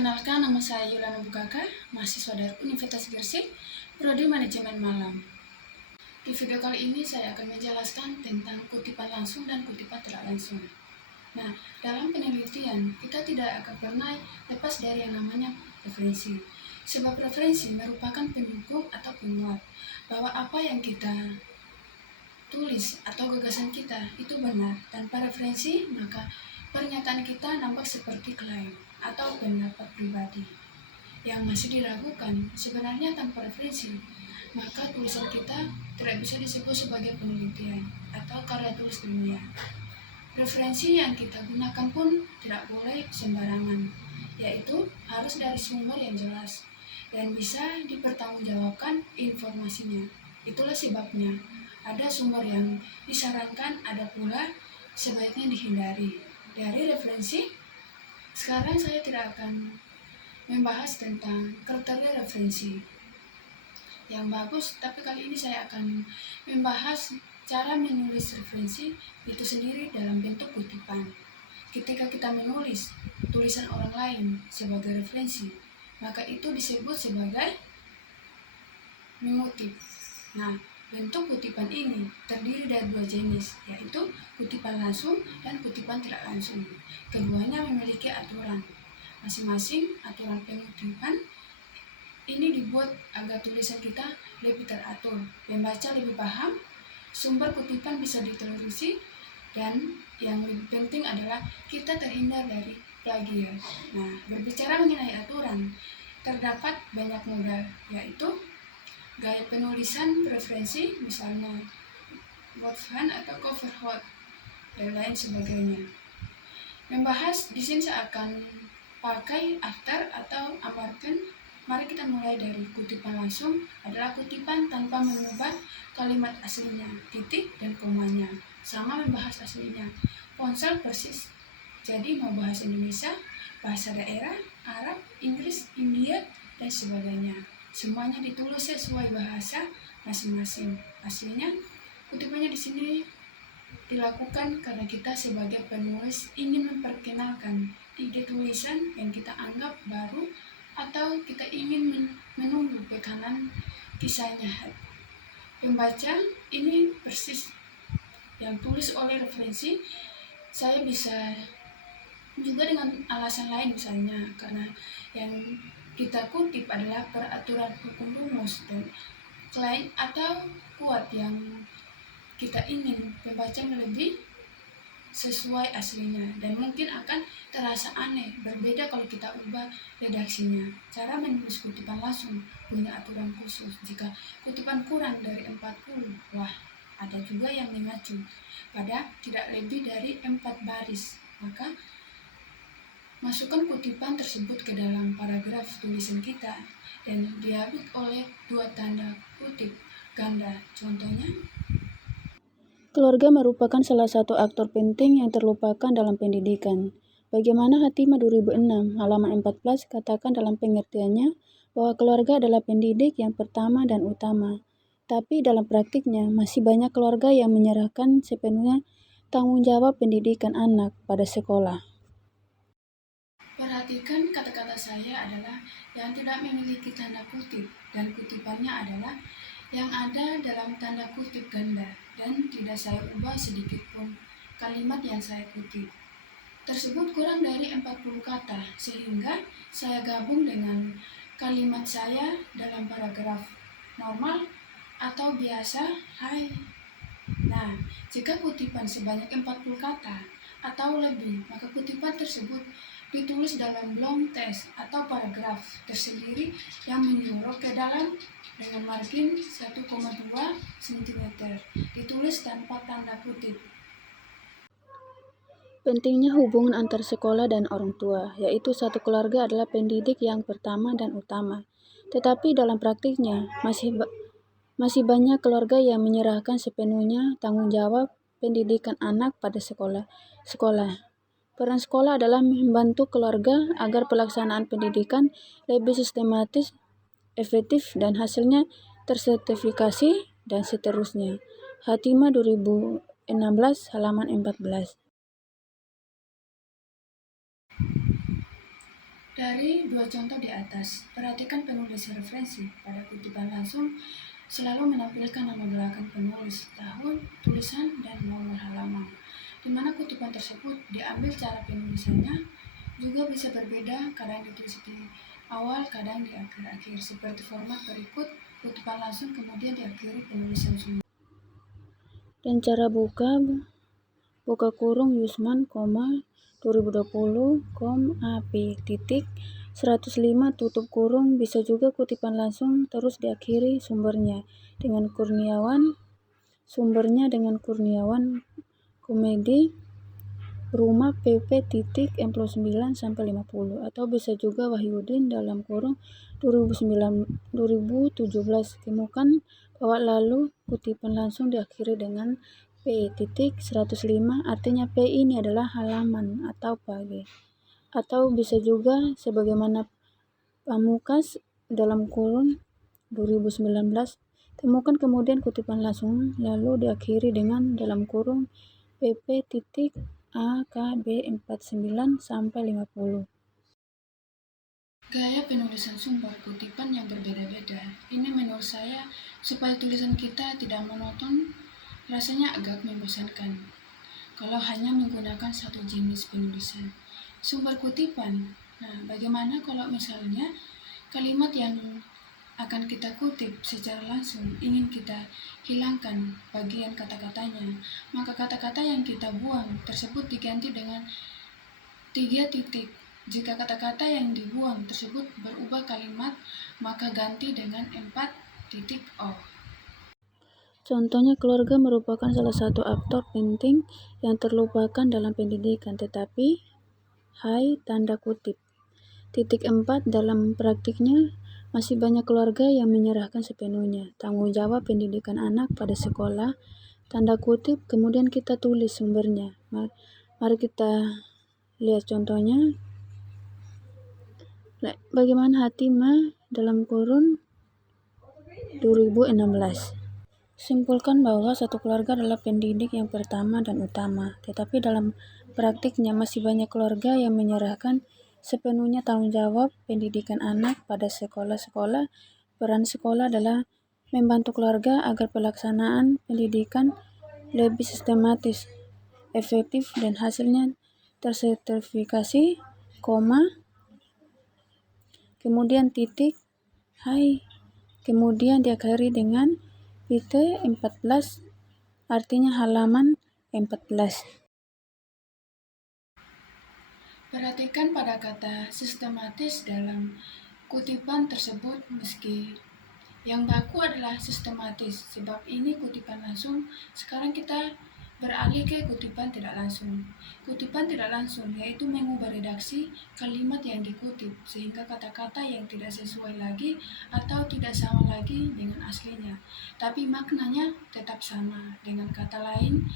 Perkenalkan, nama saya Yulana Bukaka, mahasiswa dari Universitas Gresik, Prodi Manajemen Malam. Di video kali ini saya akan menjelaskan tentang kutipan langsung dan kutipan tidak langsung. Nah, dalam penelitian, kita tidak akan pernah lepas dari yang namanya referensi. Sebab referensi merupakan pendukung atau penguat bahwa apa yang kita tulis atau gagasan kita itu benar. Tanpa referensi, maka pernyataan kita nampak seperti klaim atau pendapat pribadi yang masih diragukan. Sebenarnya tanpa referensi, maka tulisan kita tidak bisa disebut sebagai penelitian atau karya tulis ilmiah. Referensi yang kita gunakan pun tidak boleh sembarangan, yaitu harus dari sumber yang jelas dan bisa dipertanggungjawabkan informasinya. Itulah sebabnya ada sumber yang disarankan, ada pula sebaiknya dihindari. Dari referensi, sekarang saya tidak akan membahas tentang kriteria referensi yang bagus, tapi kali ini saya akan membahas cara menulis referensi itu sendiri dalam bentuk kutipan. Ketika kita menulis tulisan orang lain sebagai referensi, maka itu disebut sebagai mengutip. Nah, bentuk kutipan ini terdiri dari dua jenis, yaitu kutipan langsung dan kutipan tidak langsung. Keduanya memiliki aturan. Masing-masing aturan pengutipan ini dibuat agar tulisan kita lebih teratur, membaca lebih paham, sumber kutipan bisa ditelusuri, dan yang lebih penting adalah kita terhindar dari plagiat. Nah, berbicara mengenai aturan, terdapat banyak modal, yaitu gaya penulisan referensi, misalnya shorthand atau cover-hot, dan lain sebagainya. Membahas di sini saya akan pakai after atau amarkan. Mari kita mulai dari kutipan langsung, adalah kutipan tanpa mengubah kalimat aslinya, titik dan komanya. Sama membahas aslinya, ponsel persis. Jadi mau bahasa Indonesia, bahasa daerah, Arab, Inggris, India, dan sebagainya. Semuanya ditulis sesuai bahasa masing-masing. Aslinya, kutipannya di sini dilakukan karena kita sebagai penulis ingin memperkenalkan ide tulisan yang kita anggap baru, atau kita ingin menunggu pekanan kisahnya. Pembaca ini persis yang tulis oleh referensi. Saya bisa juga dengan alasan lain, misalnya karena yang kita kutip adalah peraturan hukum rumus dan lain, atau kuat yang kita ingin pembaca lebih sesuai aslinya, dan mungkin akan terasa aneh, berbeda kalau kita ubah redaksinya. Cara menulis kutipan langsung punya aturan khusus. Jika kutipan kurang dari 40, ada juga yang mengacu pada tidak lebih dari 4 baris, maka masukkan kutipan tersebut ke dalam paragraf tulisan kita dan diapit oleh 2 tanda kutip ganda. Contohnya, keluarga merupakan salah satu aktor penting yang terlupakan dalam pendidikan. Bagaimana Hatimah 2006, halaman 14 katakan dalam pengertiannya bahwa keluarga adalah pendidik yang pertama dan utama. Tapi dalam praktiknya masih banyak keluarga yang menyerahkan sepenuhnya tanggung jawab pendidikan anak pada sekolah. perhatikan kata-kata saya adalah yang tidak memiliki tanda kutip, dan kutipannya adalah yang ada dalam tanda kutip ganda, dan tidak saya ubah sedikit pun kalimat yang saya kutip. Tersebut kurang dari 40 kata, sehingga saya gabung dengan kalimat saya dalam paragraf normal atau biasa, hai. Nah, jika kutipan sebanyak 40 kata atau lebih, maka kutipan tersebut ditulis dalam blok teks atau paragraf tersendiri yang menjorok ke dalam dengan margin 1,2 cm, ditulis tanpa tanda kutip. Pentingnya hubungan antar sekolah dan orang tua, yaitu satu keluarga adalah pendidik yang pertama dan utama. Tetapi dalam praktiknya masih banyak keluarga yang menyerahkan sepenuhnya tanggung jawab pendidikan anak pada sekolah. Peran sekolah adalah membantu keluarga agar pelaksanaan pendidikan lebih sistematis, efektif, dan hasilnya tersertifikasi, dan seterusnya. Hatimah 2016, halaman 14. Dari dua contoh di atas, perhatikan penulis referensi. Pada kutipan langsung selalu menampilkan nama belakang penulis, tahun, tulisan, dan nomor halaman. Di mana kutipan tersebut diambil cara penulisannya juga bisa berbeda, kadang ditulis di awal, kadang di akhir-akhir. Seperti format berikut, kutipan langsung kemudian diakhiri penulisan sumber. Dan cara buka kurung Yusman, 2020, AP, titik, 105 tutup kurung, bisa juga kutipan langsung terus diakhiri sumbernya dengan Komedi Rumah PP titik M+9 sampai 50, atau bisa juga Wahyudin dalam kurung 2017. Temukan bahwa lalu kutipan langsung diakhiri dengan P titik 105, artinya P ini adalah halaman atau page. Atau bisa juga sebagaimana Pamungkas dalam kurung 2019. Temukan kemudian kutipan langsung lalu diakhiri dengan dalam kurung PP titik AKB 49 sampai 50. Gaya penulisan sumber kutipan yang berbeda-beda. Ini menurut saya supaya tulisan kita tidak monoton, rasanya agak membosankan kalau hanya menggunakan satu jenis penulisan. Sumber kutipan. Nah, bagaimana kalau misalnya kalimat yang akan kita kutip secara langsung ingin kita hilangkan bagian kata-katanya, maka kata-kata yang kita buang tersebut diganti dengan 3 titik. Jika kata-kata yang dibuang tersebut berubah kalimat, maka ganti dengan 4 titik O. Contohnya, keluarga merupakan salah satu aktor penting yang terlupakan dalam pendidikan, tetapi tanda kutip. Titik 4, dalam praktiknya masih banyak keluarga yang menyerahkan sepenuhnya tanggung jawab pendidikan anak pada sekolah, tanda kutip, kemudian kita tulis sumbernya. Mari kita lihat contohnya. Bagaimana Hatimah dalam kurun 2016. Simpulkan bahwa satu keluarga adalah pendidik yang pertama dan utama, tetapi dalam praktiknya masih banyak keluarga yang menyerahkan sepenuhnya tanggung jawab pendidikan anak pada sekolah-sekolah. Peran sekolah adalah membantu keluarga agar pelaksanaan pendidikan lebih sistematis, efektif, dan hasilnya tersertifikasi, kemudian titik, kemudian diakhiri dengan PT 14, artinya halaman 14. Perhatikan pada kata sistematis dalam kutipan tersebut, meski yang baku adalah sistematis, sebab ini kutipan langsung. Sekarang kita beralih ke kutipan tidak langsung. Kutipan tidak langsung yaitu mengubah redaksi kalimat yang dikutip sehingga kata-kata yang tidak sesuai lagi atau tidak sama lagi dengan aslinya, tapi maknanya tetap sama. Dengan kata lain,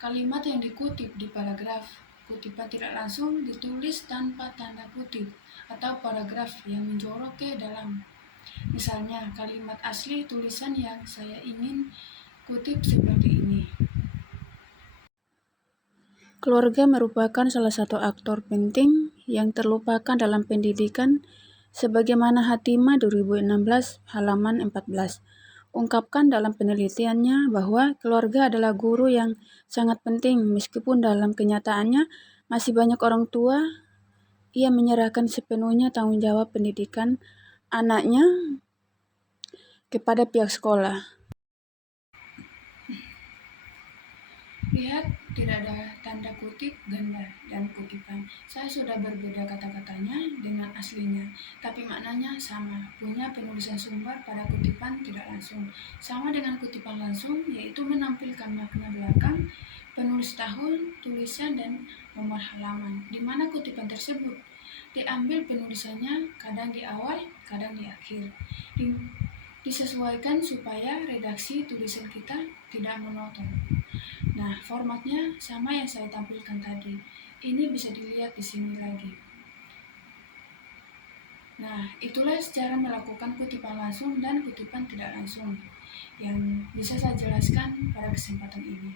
kalimat yang dikutip di paragraf kutipan tidak langsung ditulis tanpa tanda kutip atau paragraf yang menjorok ke dalam. Misalnya, kalimat asli tulisan yang saya ingin kutip seperti ini. Keluarga merupakan salah satu aktor penting yang terlupakan dalam pendidikan, sebagaimana Hatimah 2016 halaman 14 ungkapkan dalam penelitiannya bahwa keluarga adalah guru yang sangat penting, meskipun dalam kenyataannya masih banyak orang tua yang menyerahkan sepenuhnya tanggung jawab pendidikan anaknya kepada pihak sekolah. Lihat, tidak ada tanda kutip ganda dan kutipan. Saya sudah berbeda kata-katanya dengan aslinya, tapi maknanya sama. Punya penulisan sumber pada kutipan tidak langsung. Sama dengan kutipan langsung, yaitu menampilkan makna belakang, penulis tahun, tulisan, dan nomor halaman. Di mana kutipan tersebut diambil penulisannya kadang di awal, kadang di akhir. Disesuaikan supaya redaksi tulisan kita tidak monoton. Nah, formatnya sama yang saya tampilkan tadi. Ini bisa dilihat di sini lagi. Nah, itulah cara melakukan kutipan langsung dan kutipan tidak langsung yang bisa saya jelaskan pada kesempatan ini.